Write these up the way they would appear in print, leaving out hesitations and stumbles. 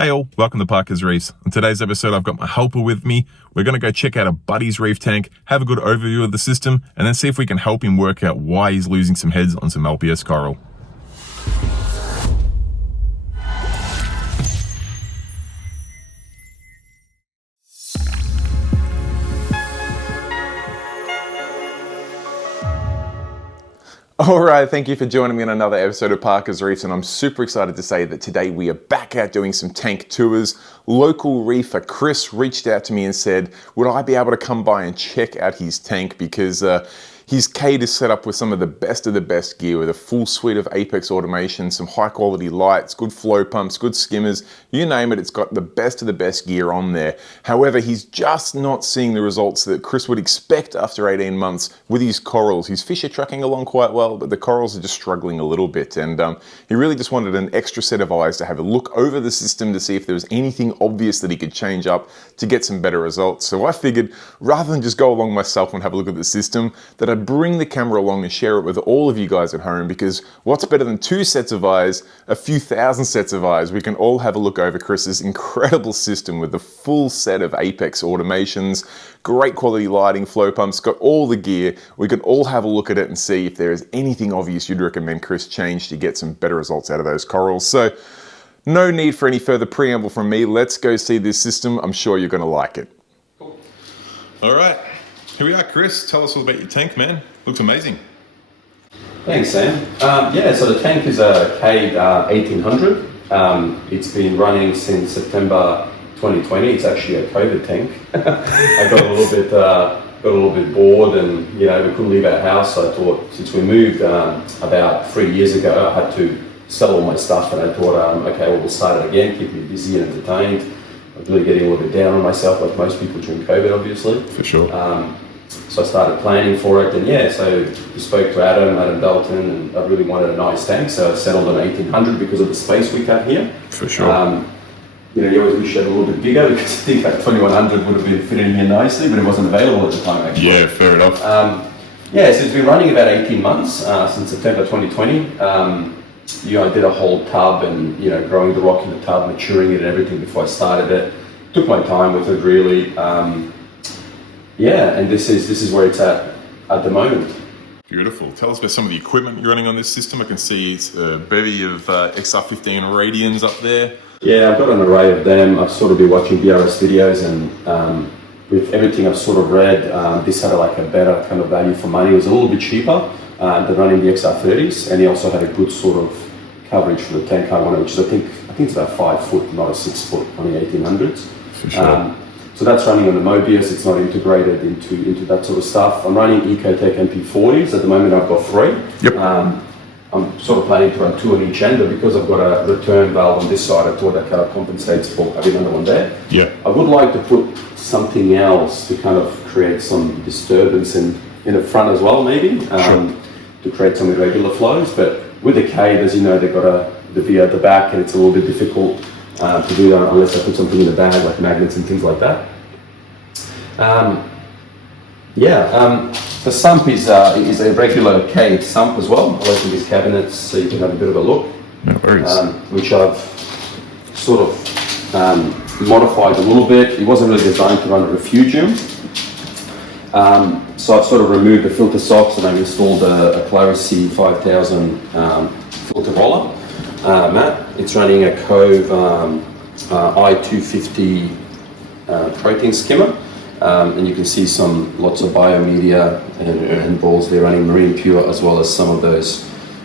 Hey all, welcome to Parker's Reefs. On today's episode, I've got my helper with me. We're going to go check out a buddy's reef tank, have a good overview of the system, and then see if we can help him work out why he's losing some heads on some LPS coral. Alright, thank you for joining me on another episode of Parker's Reefs, and I'm super excited to say that today we are back out doing some tank tours. Local reefer Kris reached out to me and said, would I be able to come by and check out his tank, because his Cade is set up with some of the best gear, with a full suite of Apex automation, some high quality lights, good flow pumps, good skimmers, you name it, it's got the best of the best gear on there. However, he's just not seeing the results that Kris would expect after 18 months with his corals. His fish are tracking along quite well, but the corals are just struggling a little bit, and he really just wanted an extra set of eyes to have a look over the system to see if there was anything obvious that he could change up to get some better results. So I figured, rather than just go along myself and have a look at the system, that I'd bring the camera along and share it with all of you guys at home, because what's better than two sets of eyes, a few thousand sets of eyes? We can all have a look over Kris's incredible system with the full set of Apex automations, great quality lighting, flow pumps, got all the gear. We can all have a look at it and see if there is anything obvious you'd recommend Kris change to get some better results out of those corals. So no need for any further preamble from me. Let's go see this system. I'm sure you're going to like it. Cool. All right. Here we are, Kris. Tell us all about your tank, man. Looks amazing. Thanks, Sam. Yeah, so the tank is a Cade 1800. It's been running since September 2020. It's actually a COVID tank. I got a little bit bored, and we couldn't leave our house. So I thought, since we moved about 3 years ago, I had to sell all my stuff, and I thought, okay, well, we'll start it again, keep me busy and entertained. I was really getting a little bit down on myself, like most people during COVID, obviously. For sure. So I started planning for it, and so we spoke to Adam Dalton, and I really wanted a nice tank, so I settled on 1800 because of the space we have here. For sure. You always wish you had a little bit bigger, because I think that 2100 would have been fitting here nicely, but it wasn't available at the time, actually. Yeah, fair enough. So it's been running about 18 months, since September 2020. I did a whole tub, and growing the rock in the tub, maturing it and everything before I started it. Took my time with it, really. And this is where it's at the moment. Beautiful. Tell us about some of the equipment you're running on this system. I can see it's a bevy of XR15 Radians up there. Yeah, I've got an array of them. I've sort of been watching BRS videos, and with everything I've sort of read, this had a better kind of value for money. It was a little bit cheaper than running the XR30s, and he also had a good sort of coverage for the tank I wanted, which is I think it's about 5 foot, not a 6 foot on the 1800s. For sure. So that's running on the Mobius. It's not integrated into that sort of stuff. I'm running Ecotech MP40s. At the moment I've got 3. Yep. I'm sort of planning to run 2 on each end, but because I've got a return valve on this side, I thought that kind of compensates for having another one there. Yeah. I would like to put something else to kind of create some disturbance in the front as well, maybe, Sure. to create some irregular flows. But with the Cade, as you know, they've got the V at the back, and it's a little bit difficult to do that unless I put something in the bag, like magnets and things like that. The sump is a regular Cade sump as well. I opened these cabinets so you can have a bit of a look. No worries. Which I've sort of modified a little bit. It wasn't really designed to run a refugium. So I've sort of removed the filter socks, and I've installed a Clarity 5000 filter roller mat. It's running a Cove I250 protein skimmer. And you can see lots of biomedia and balls there running Marine Pure, as well as some of those.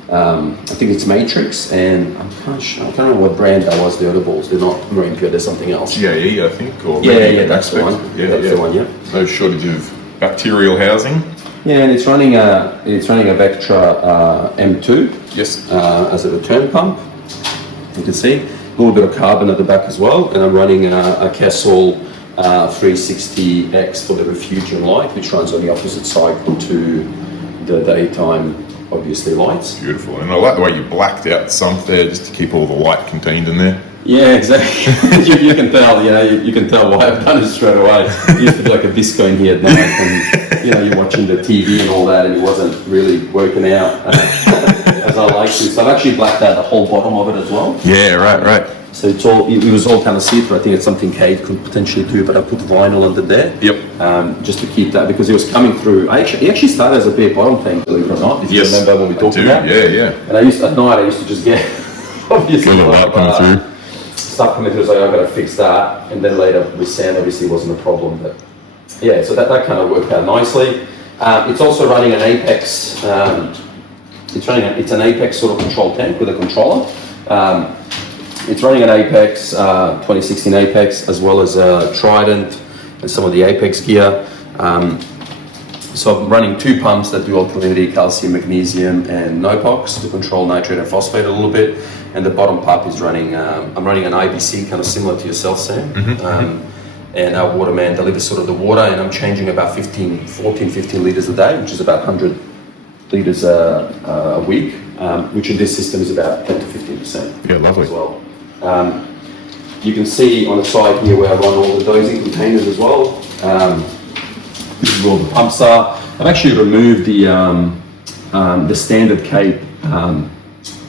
I think it's Matrix, and I can't remember what brand that was. The other balls, they're not Marine Pure. There's something else. GAE, I think. Or that's the one. That's the one. Yeah. No shortage of bacterial housing. Yeah, and it's running a Vectra M2. Yes. As a return pump. You can see a little bit of carbon at the back as well, and I'm running a Kessel 360X for the refugium light, which runs on the opposite side to the daytime, obviously, lights. Beautiful. And I like the way you blacked out the sump there, just to keep all the light contained in there. Yeah, exactly. you can tell, you can tell why I've done it straight away. It used to be like a disco in here at night, and you're watching the TV and all that, and it wasn't really working out as I like to. So I've actually blacked out the whole bottom of it as well. Yeah, right. So it was all kind of see-through. I think it's something Cade could potentially do, but I put vinyl under there. Yep. Just to keep that, because it was coming through. He actually started as a bare bottom tank, believe it or not. If you remember when we talked about it. Yeah. And at night I used to just get obviously stuff coming through. So I got to fix that, and then later with sand obviously wasn't a problem. But yeah, so that kind of worked out nicely. It's also running an Apex. It's an Apex sort of control tank with a controller. It's running an Apex, 2016 Apex, as well as a Trident and some of the Apex gear. So I'm running 2 pumps that do alkalinity, calcium, magnesium, and NOPOX to control nitrate and phosphate a little bit. And the bottom pump is running, I'm running an IBC, kind of similar to yourself, Sam. And our waterman delivers sort of the water, and I'm changing about 15 litres a day, which is about 100 litres a week, which in this system is about 10 to 15%. Yeah, lovely. As well. You can see on the side here where I run all the dosing containers as well. This is where all the pumps are. I've actually removed the standard Cade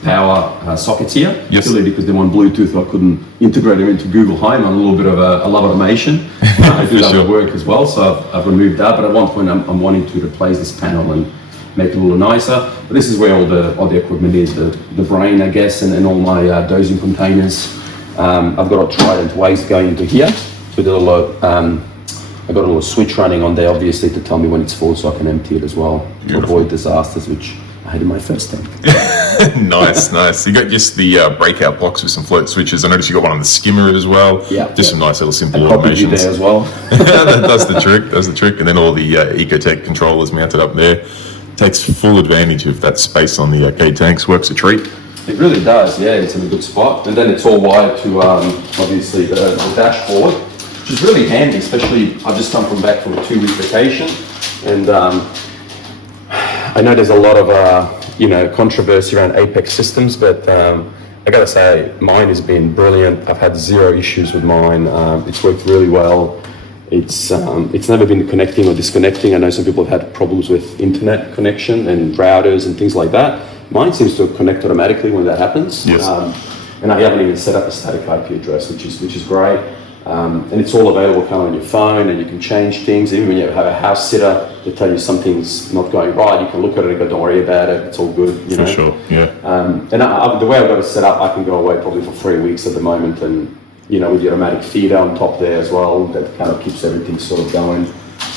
power sockets here, purely because they're on Bluetooth. I couldn't integrate them into Google Home. I'm a little bit of a love automation. I do that at work as well, so I've removed that. But at one point, I'm wanting to replace this panel and make it a little nicer. But this is where all the equipment is, the brain, I guess, and all my dosing containers. I've got a Trident waste going into here. So I've got a little switch running on there, obviously, to tell me when it's full, so I can empty it as well. Beautiful. To avoid disasters, which I had in my first tank. Nice. You got just the breakout blocks with some float switches. I noticed you got one on the skimmer as well. Yeah. Just some nice little simple automations. You there as well. That does the trick. And then all the Ecotech controllers mounted up there. Takes full advantage of that space on the Cade tanks. Works a treat. It really does, yeah. It's in a good spot. And then it's all wired to, obviously, the dashboard, which is really handy, especially I've just come back from a 2-week vacation. And I know there's a lot of, controversy around Apex systems, but I gotta say, mine has been brilliant. I've had 0 issues with mine. It's worked really well. It's never been connecting or disconnecting. I know some people have had problems with internet connection and routers and things like that. Mine seems to connect automatically when that happens. Yes. And I haven't even set up a static IP address, which is great. And it's all available kind of on your phone, and you can change things. Even when you have a house sitter, they tell you something's not going right, you can look at it and go, don't worry about it, it's all good. You know? For sure, yeah. And the way I've got it set up, I can go away probably for 3 weeks at the moment, and with the automatic feeder on top there as well, that kind of keeps everything sort of going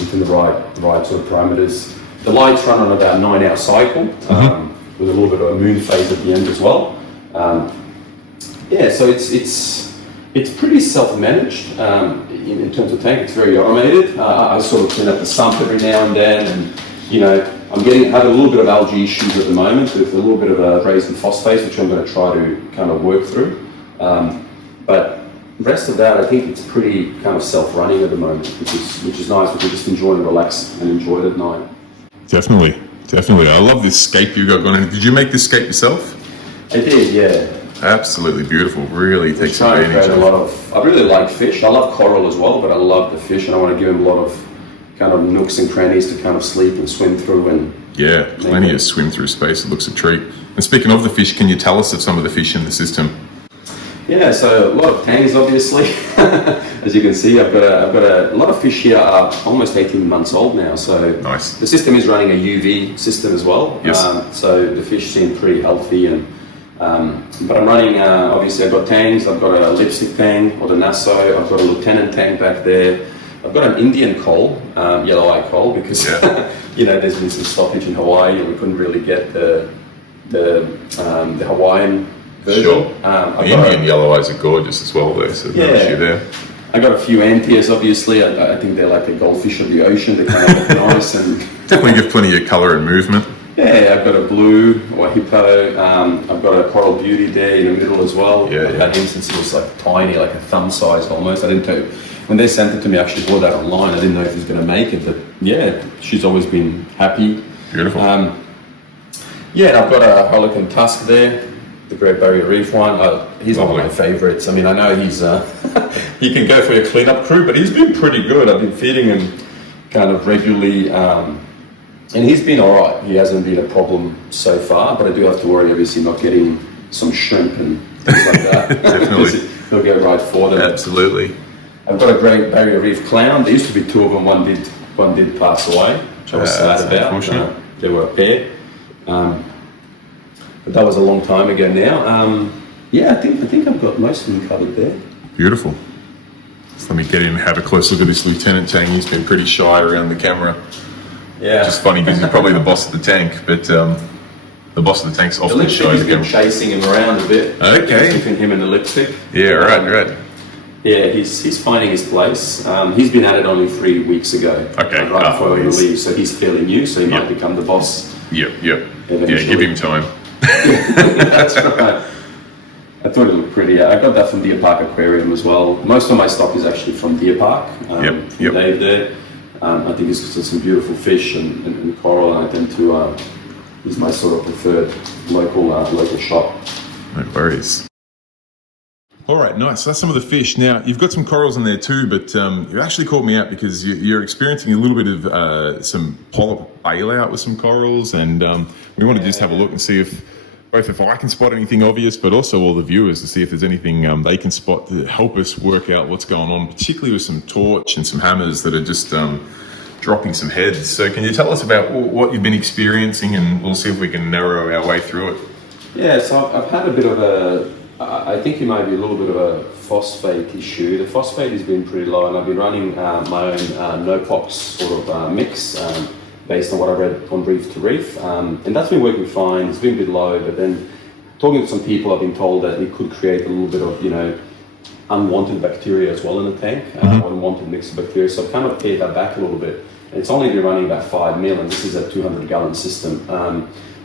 within the right sort of parameters. The lights run on about a 9-hour cycle, with a little bit of a moon phase at the end as well. So it's pretty self-managed in terms of tank. It's very automated. I sort of clean up the sump every now and then, and I'm having a little bit of algae issues at the moment with a little bit of a raised phosphate, which I'm going to try to kind of work through. But the rest of that, I think it's pretty kind of self-running at the moment, which is nice. We can just enjoy and relax and enjoy it at night. Definitely. I love this scape you got going. Did you make this scape yourself? I did, yeah. Absolutely beautiful. Really takes advantage of. I really like fish. I love coral as well, but I love the fish, and I want to give them a lot of kind of nooks and crannies to kind of sleep and swim through. And yeah, plenty of swim through space. It looks a treat. And speaking of the fish, can you tell us of some of the fish in the system? Yeah, so a lot of tangs, obviously. As you can see, I've got a lot of fish here are almost 18 months old now. So nice. The system is running a UV system as well. Yes. So the fish seem pretty healthy, and but I'm running. Obviously, I've got tangs. I've got a lipstick tang or the Nassau. I've got a lieutenant tang back there. I've got an Indian coal, yellow-eye coal, because there's been some stoppage in Hawaii, and we couldn't really get the Hawaiian version. Sure. The Indian yellow eyes are gorgeous as well, though. So no issue there. I got a few antias, obviously. I think they're like the goldfish of the ocean. They kind of look nice and definitely give plenty of colour and movement. Yeah, I've got a blue or a hippo. I've got a coral beauty there in the middle as well. Yeah, That instance, it was like tiny, like a thumb size almost. I didn't know when they sent it to me. I actually bought that online. I didn't know if he was going to make it, but yeah, she's always been happy. Beautiful. I've got a Hurricane Tusk there, the Great Barrier Reef one. He's one of my favourites. I mean, I know he's he can go for your cleanup crew, but he's been pretty good. I've been feeding him kind of regularly. And he's been all right. He hasn't been a problem so far, but I do have to worry, obviously, not getting some shrimp and things like that. Definitely. they'll go right for them. Absolutely. I've got a great barrier reef clown. There used to be two of them. One did pass away, which I was sad about. Unfortunate. They were a pair. But that was a long time ago now. Yeah, I think I've got most of them covered there. Beautiful. So let me get in and have a close look at this Lieutenant Chang. He's been pretty shy around the camera. Yeah. Which is funny because he's probably the boss of the tank, but the boss of the tank's The often lipstick shy. has been chasing him around a bit. Okay. Between him and the lipstick. Yeah, right. Yeah, he's finding his place. He's been at it only 3 weeks ago. Okay. Right before we leave, so he's fairly new, so he might become the boss. Yep. Yeah, Eventually. give him time. That's right. I thought it looked pretty. I got that from Deer Park Aquarium as well. Most of my stock is actually from Deer Park. From Dave there. I think he's got some beautiful fish and coral, and I tend to use my sort of preferred local shop. No worries. All right, nice. So that's some of the fish. Now, you've got some corals in there too, but you actually caught me out because you're experiencing a little bit of some polyp bailout with some corals, and we want to just have a look and see if I can spot anything obvious, but also all the viewers to see if there's anything they can spot to help us work out what's going on, particularly with some torch and some hammers that are just dropping some heads. So can you tell us about what you've been experiencing, and we'll see if we can narrow our way through it. Yeah, so I've had a bit of I think it might be a little bit of a phosphate issue. The phosphate has been pretty low, and I've been running my own no-pox sort of mix based on what I read on Reef to Reef, and that's been working fine. It's been a bit low, but then talking to some people, I've been told that it could create a little bit of, unwanted bacteria as well in the tank, unwanted mix of bacteria. So I've kind of pared that back a little bit. And it's only been running about 5 mil, and this is a 200-gallon system.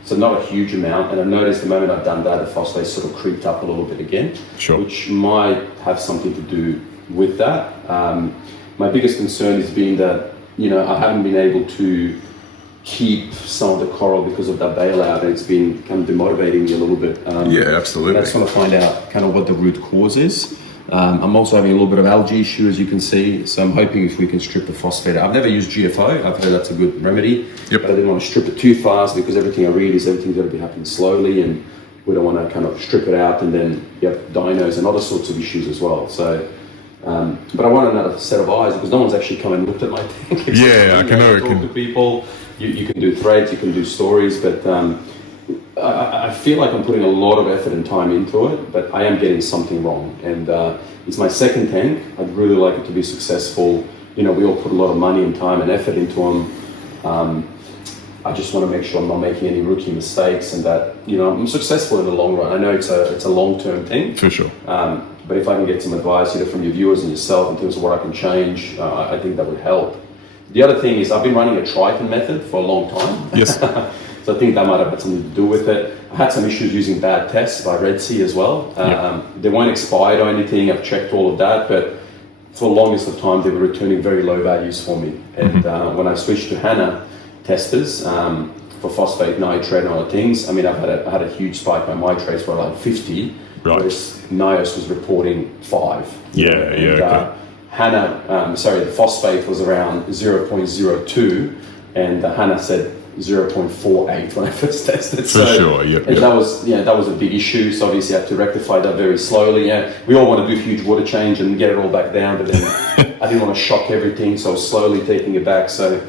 So not a huge amount, and I noticed the moment I've done that, the phosphate sort of creeped up a little bit again, which might have something to do with that. My biggest concern has been that, I haven't been able to keep some of the coral because of that bailout, and it's been kind of demotivating me a little bit. Yeah, absolutely. I just want to find out kind of what the root cause is. I'm also having a little bit of algae issue, as you can see, so I'm hoping if we can strip the phosphate out. I've never used GFO, I've heard that's a good remedy, but I didn't want to strip it too fast because everything I read is everything's got to be happening slowly, and we don't want to kind of strip it out and then you have dinos and other sorts of issues as well. So, but I want another set of eyes because no one's actually come and looked at my tank. Yeah, I can know. Talk to people, you can do threads, you can do stories, but I feel like I'm putting a lot of effort and time into it, but I am getting something wrong. And it's my second tank. I'd really like it to be successful. We all put a lot of money and time and effort into them. I just want to make sure I'm not making any rookie mistakes, and that I'm successful in the long run. I know it's a long-term thing. For sure. But if I can get some advice either from your viewers and yourself in terms of what I can change, I think that would help. The other thing is I've been running a Triton method for a long time. Yes. So I think that might have had something to do with it. I had some issues using bad tests by Red Sea as well. They weren't expired or anything. I've checked all of that, but for the longest of time, they were returning very low values for me. And when I switched to HANA testers for phosphate, nitrate, and other things, I mean, I had a huge spike. My nitrates were like 50, whereas NIOS was reporting 5. HANA, the phosphate was around 0.02, and HANA said 0.48 when I first tested. And that was a big issue. So obviously I had to rectify that very slowly. Yeah, we all want to do a huge water change and get it all back down, but then I didn't want to shock everything, so I was slowly taking it back. So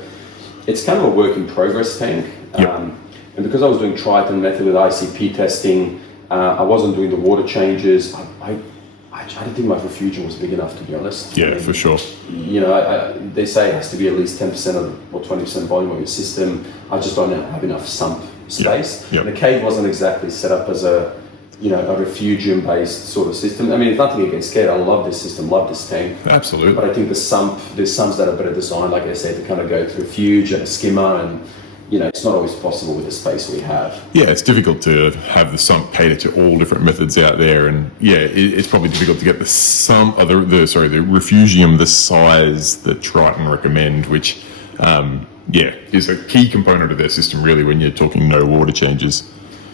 it's kind of a work in progress tank. And because I was doing Triton method with ICP testing, I wasn't doing the water changes. I didn't think my refugium was big enough, to be honest. Yeah, for sure. They say it has to be at least 10% or 20% volume of your system. I just don't have enough sump space. And the Cade wasn't exactly set up as a refugium-based sort of system. I mean, it's nothing against Cade. I love this system, love this tank. Absolutely. But I think there's sumps that are better designed, like I said, to kind of go through a refuge and a skimmer, and it's not always possible with the space we have. Yeah, it's difficult to have the sump cater to all different methods out there, and it's probably difficult to get the refugium the size that Triton recommend, which is a key component of their system really when you're talking no water changes.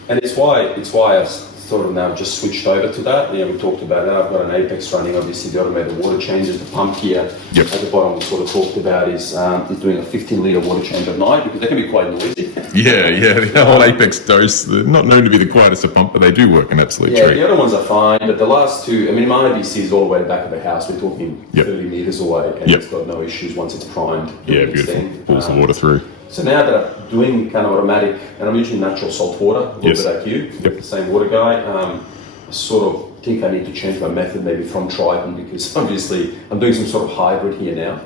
And it's why I sort of now just switched over to that. We talked about that. I've got an Apex running, obviously the automated water changes. The pump here at the bottom we sort of talked about is doing a 15-litre water change at night because they can be quite noisy. The whole Apex dose, they're not known to be the quietest of pump, but they do work an absolute treat. The other ones are fine, but the last two, I mean, my IBC is all the way back of the house. We're talking 30 metres away, and it's got no issues once it's primed. Yeah, beautiful. Pulls the water through. So now that I'm doing kind of automatic, and I'm using natural salt water, a little bit IQ, the same water guy, I sort of think I need to change my method maybe from Triton because obviously I'm doing some sort of hybrid here now.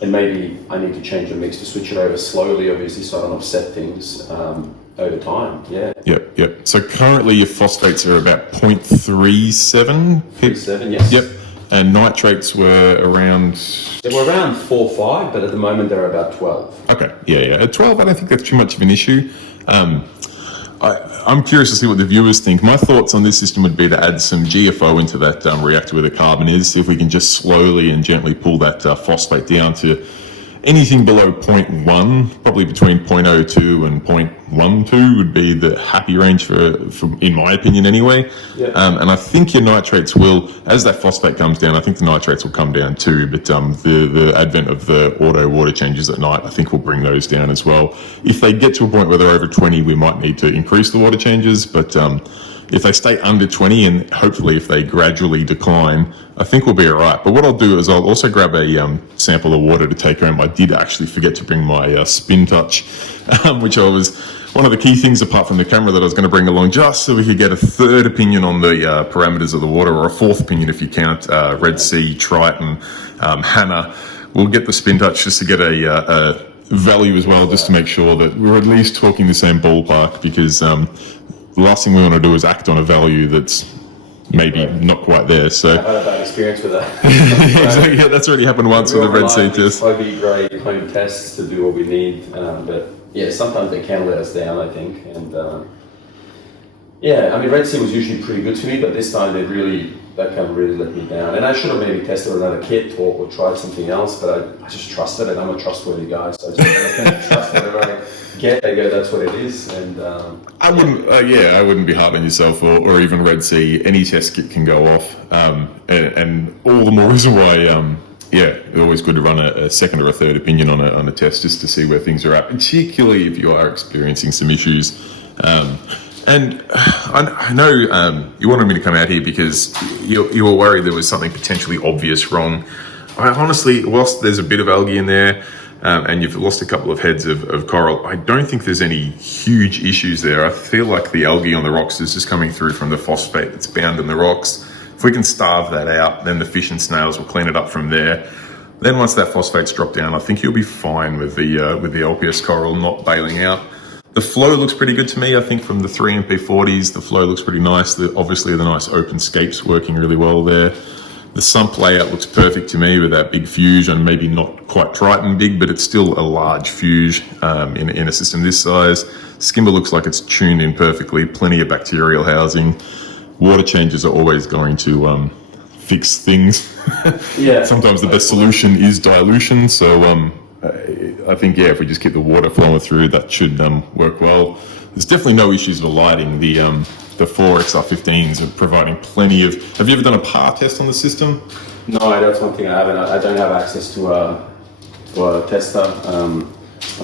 And maybe I need to change the mix to switch it over slowly, obviously, so I don't upset things over time. So currently your phosphates are about 0.37. 0.37, yes. And nitrates were around... They were around 4 or 5, but at the moment they're about 12. Okay, At 12, I don't think that's too much of an issue. I'm curious to see what the viewers think. My thoughts on this system would be to add some GFO into that reactor where the carbon is, see if we can just slowly and gently pull that phosphate down to anything below 0.1, probably between 0.02 and 0.12 would be the happy range for in my opinion anyway. And I think your nitrates will, as that phosphate comes down, I think the nitrates will come down too, but the advent of the auto water changes at night, I think will bring those down as well. If they get to a point where they're over 20, we might need to increase the water changes, but if they stay under 20 and hopefully if they gradually decline, I think we'll be all right. But what I'll do is I'll also grab a sample of water to take home. I did actually forget to bring my spin touch, which one of the key things apart from the camera that I was going to bring along just so we could get a third opinion on the parameters of the water, or a fourth opinion if you count Red Sea, Triton, Hannah. We'll get the spin touch just to get a value as well, just to make sure that we're at least talking the same ballpark, because the last thing we want to do is act on a value that's maybe not quite there. So I've had a bad experience with that. That's already happened once with the Red Sea test. OB grade home tests to do what we need, but sometimes they can let us down, I think. And I mean, Red Sea was usually pretty good to me, but this time that kind of really let me down. And I should have maybe tested another kit or tried something else, but I just trusted it. I'm a trustworthy guy, so I just trust whatever I get. I go, that's what it is. And I wouldn't be hard on yourself or even Red Sea. Any test kit can go off, and all the more reason why. It's always good to run a second or a third opinion on a test just to see where things are at, particularly if you are experiencing some issues. And I know you wanted me to come out here because you were worried there was something potentially obvious wrong. I honestly, whilst there's a bit of algae in there and you've lost a couple of heads of coral, I don't think there's any huge issues there. I feel like the algae on the rocks is just coming through from the phosphate that's bound in the rocks. If we can starve that out, then the fish and snails will clean it up from there. Then once that phosphate's dropped down, I think you'll be fine with the LPS coral not bailing out. The flow looks pretty good to me. I think from the 3MP40s, the flow looks pretty nice. Obviously the nice open scapes working really well there. The sump layout looks perfect to me with that big fuge, and maybe not quite Triton big, but it's still a large fuge in a system this size. Skimmer looks like it's tuned in perfectly, plenty of bacterial housing. Water changes are always going to fix things. Sometimes the best solution is dilution, so I think, if we just keep the water flowing through, that should work well. There's definitely no issues with the lighting. The 4XR15s are providing plenty of... Have you ever done a PAR test on the system? No, that's one thing I haven't. I don't have access to a tester. I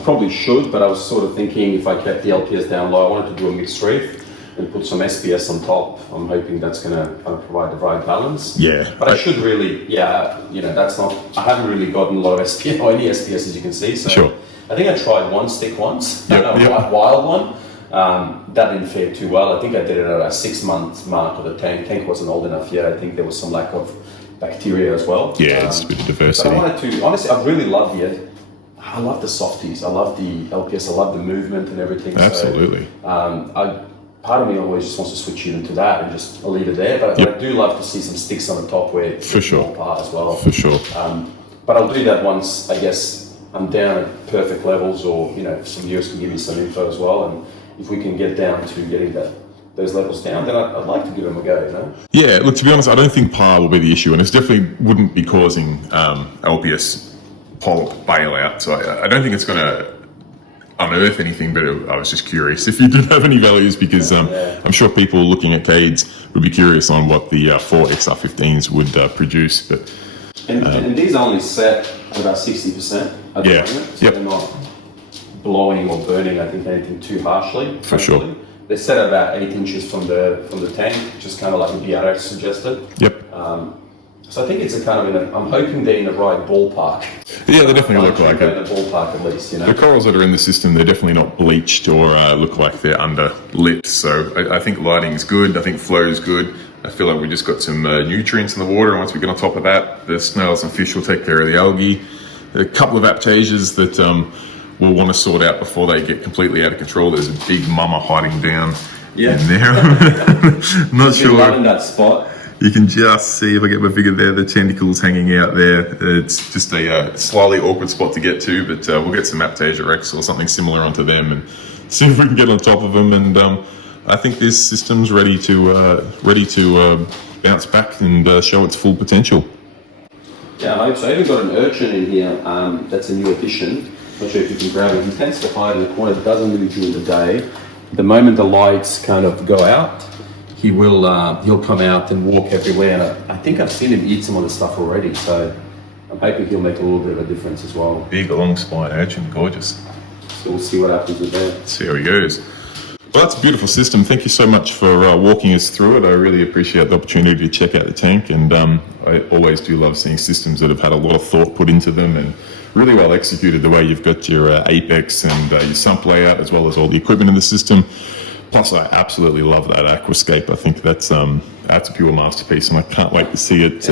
probably should, but I was sort of thinking if I kept the LPS down low, I wanted to do a mixed reef and put some SPS on top. I'm hoping that's going to kind of provide the right balance. But I should really, that's not... I haven't really gotten a lot of SPS or any SPS, as you can see. So sure. I think I tried one stick once, a wild one. That didn't fare too well. I think I did it at a 6-month mark of the tank. Tank wasn't old enough yet. I think there was some lack of bacteria as well. It's a bit of diversity. But I wanted to, honestly, I really love I love the softies. I love the LPS. I love the movement and everything. Absolutely. So, part of me always just wants to switch it into that and just leave it there. But I do love to see some sticks on the top where it's more part as well. For sure. But I'll do that once, I guess, I'm down at perfect levels, or some viewers can give me some info as well. And if we can get down to getting those levels down, then I'd like to give them a go. Yeah, look, to be honest, I don't think PAR will be the issue, and it definitely wouldn't be causing LPS polyp bailout. So I don't think it's going to unearth anything, but I was just curious if you did have any values, because I'm sure people looking at Cades would be curious on what the 4 XR15s would produce. But and these are only set at about 60% at the moment, so they're not blowing or burning, I think, anything too harshly. For sure. They're set at about 8 inches from the tank, just kind of like the BRX suggested. Yep. So I think it's a kind of, I'm hoping they're in the right ballpark. Yeah, they definitely look like it. In the ballpark at least, you know. The corals that are in the system, they're definitely not bleached or look like they're under lit. So I think lighting is good. I think flow is good. I feel like we just got some nutrients in the water, and once we get on top of that, the snails and fish will take care of the algae. A couple of aptasias that we'll want to sort out before they get completely out of control. There's a big mama hiding down in there. Not sure. Loving that spot. You can just see, if I get my finger there, the tentacles hanging out there. It's just a slightly awkward spot to get to, but we'll get some Aptasia Rex or something similar onto them and see if we can get on top of them. And I think this system's ready to bounce back and show its full potential. Yeah, I hope so. I even got an urchin in here. That's a new addition. Not sure if you can grab it. He tends to hide in the corner. It doesn't really during the day. The moment the lights kind of go out, he will he'll come out and walk everywhere. And I think I've seen him eat some of the stuff already. So I'm hoping he'll make a little bit of a difference as well. Big, long spine urchin, gorgeous. So we'll see what happens with that. See how he goes. Well, that's a beautiful system. Thank you so much for walking us through it. I really appreciate the opportunity to check out the tank, and I always do love seeing systems that have had a lot of thought put into them and really well executed, the way you've got your apex and your sump layout, as well as all the equipment in the system. Plus, I absolutely love that aquascape. I think that's a pure masterpiece, and I can't wait to see it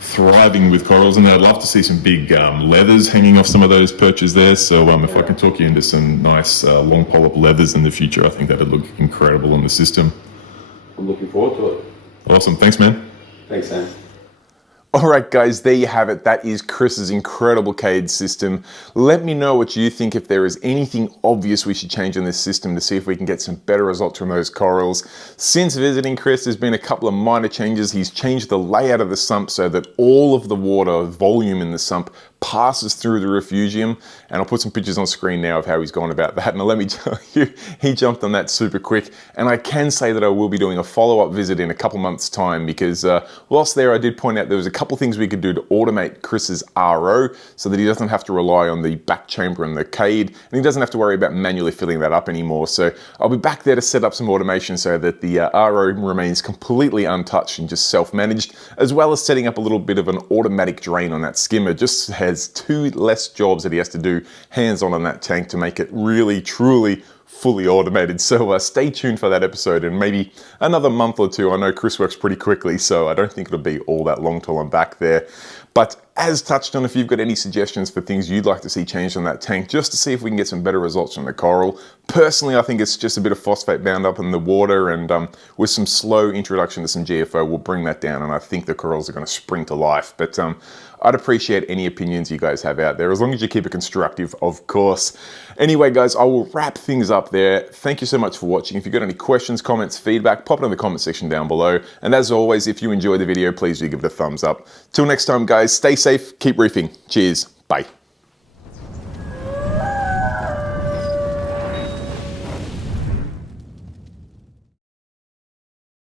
thriving with corals. And I'd love to see some big leathers hanging off some of those perches there. So if I can talk you into some nice long polyp leathers in the future, I think that'd look incredible in the system. I'm looking forward to it. Awesome. Thanks, man. Thanks, Sam. All right, guys, there you have it. That is Chris's incredible Cade system. Let me know what you think, if there is anything obvious we should change in this system to see if we can get some better results from those corals. Since visiting Kris, there's been a couple of minor changes. He's changed the layout of the sump so that all of the water volume in the sump passes through the refugium, and I'll put some pictures on screen now of how he's gone about that. And let me tell you, he jumped on that super quick. And I can say that I will be doing a follow-up visit in a couple months' time, because whilst there I did point out there was a couple things we could do to automate Chris's RO so that he doesn't have to rely on the back chamber and the Cade, and he doesn't have to worry about manually filling that up anymore. So I'll be back there to set up some automation so that the RO remains completely untouched and just self-managed, as well as setting up a little bit of an automatic drain on that skimmer. Just has 2 less jobs that he has to do hands-on that tank to make it really, truly fully automated. So stay tuned for that episode in maybe another month or 2. I know Kris works pretty quickly, so I don't think it'll be all that long till I'm back there. But as touched on, if you've got any suggestions for things you'd like to see changed on that tank, just to see if we can get some better results from the coral. Personally, I think it's just a bit of phosphate bound up in the water, and with some slow introduction to some GFO, we'll bring that down, and I think the corals are going to spring to life. But I'd appreciate any opinions you guys have out there, as long as you keep it constructive, of course. Anyway, guys, I will wrap things up there. Thank you so much for watching. If you've got any questions, comments, feedback, pop it in the comment section down below. And as always, if you enjoyed the video, please do give it a thumbs up. Till next time, guys, stay safe, keep reefing. Cheers. Bye.